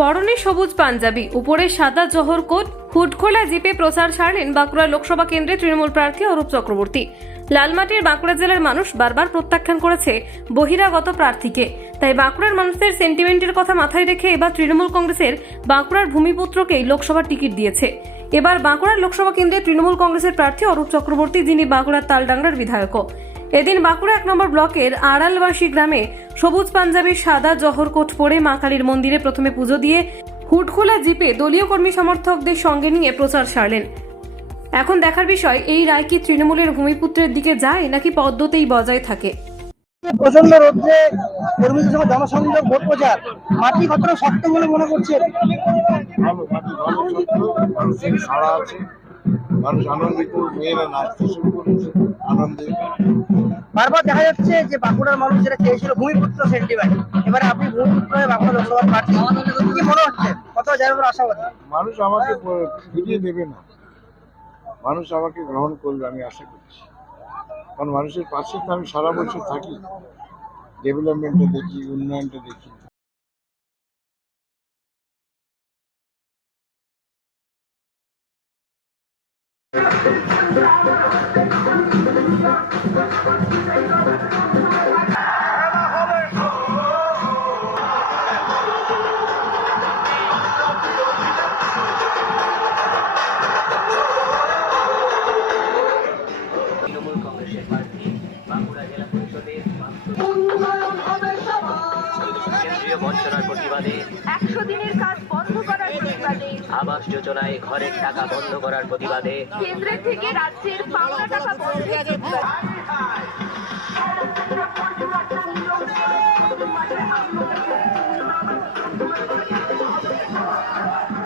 পরনে সবুজ পাঞ্জাবি, উপরে সাদা জহর কোট, হুড খোলা জিপে প্রচার সারলেন বাঁকুড়া লোকসভা কেন্দ্রে তৃণমূল প্রার্থী অরূপ চক্রবর্তী। লালমাটির বাঁকুড়া জেলার মানুষ বারবার প্রত্যাখ্যান করেছে বহিরাগত প্রার্থীকে, তাই বাঁকুড়ার মানুষদের সেন্টিমেন্টের কথা মাথায় রেখে এবার তৃণমূল কংগ্রেসের বাঁকুড়ার ভূমিপুত্রকেই লোকসভার টিকিট দিয়েছে। এবার বাঁকুড়ার লোকসভা কেন্দ্রে তৃণমূল কংগ্রেসের প্রার্থী অরূপ চক্রবর্তী, যিনি বাঁকুড়ার তালডাংরার বিধায়ক। এদিন বাঁকুড়া 1 নম্বর ব্লকের আড়ালবাসী গ্রামে সবুজ পাঞ্জাবির সাদা জহর কোট পরে মা কালীর মন্দিরে প্রথমে পুজো দিয়ে হুডখোলা জিপে দলীয় কর্মী সমর্থকদের সঙ্গে নিয়ে প্রচার সারলেন। এখন দেখার বিষয়, এই রায় কি তৃণমূলের ভূমিপুত্রের দিকে যায় নাকি পদ্মতেই বজায় থাকে। প্রচন্ড রোদ্রে কর্মীদের সঙ্গে জনসংযোগ, ভোট প্রচার, মাটি কতটা শক্ত বলে মনে করছেন? ভালো, মাটি ভালো, শক্ত, মানুষের সাড়া আছে, মানুষ আনন্দিত, মেয়েরা নাচতে শুরু করেছে আনন্দে। বারবার দেখা যাচ্ছে যে বাঁকুড়ার মানুষ যেটা চেয়েছিল ভূমিপুত্র সেন্টিমেন্ট, এবারে আপনি ভূমিপুত্র হয়ে বাঁকুড়া লোকসভার প্রার্থী, কি মনে হচ্ছে? কত জায়গার আশাবাদী? মানুষ আমাকে ফিরিয়ে দেবে না, মানুষ আমাকে গ্রহণ করবে আমি আশা করছি। কারণ মানুষের পাশে তো আমি সারা বছর থাকি, ডেভেলপমেন্টটা দেখি, উন্নয়নটা দেখি। তৃণমূল কংগ্রেসের প্রার্থী বাঁকুড়া জেলা পরিষদের কেন্দ্রীয় বঞ্চনার প্রতিবাদে 100 দিনের কাজ বন্ধ করার প্রতিবাদে, আবাস যোজনায় ঘরের টাকা বন্ধ করার প্রতিবাদে কেন্দ্রের থেকে রাজ্যের পাওনা টাকা বন্ধের প্রতিবাদে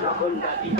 যখন দাবি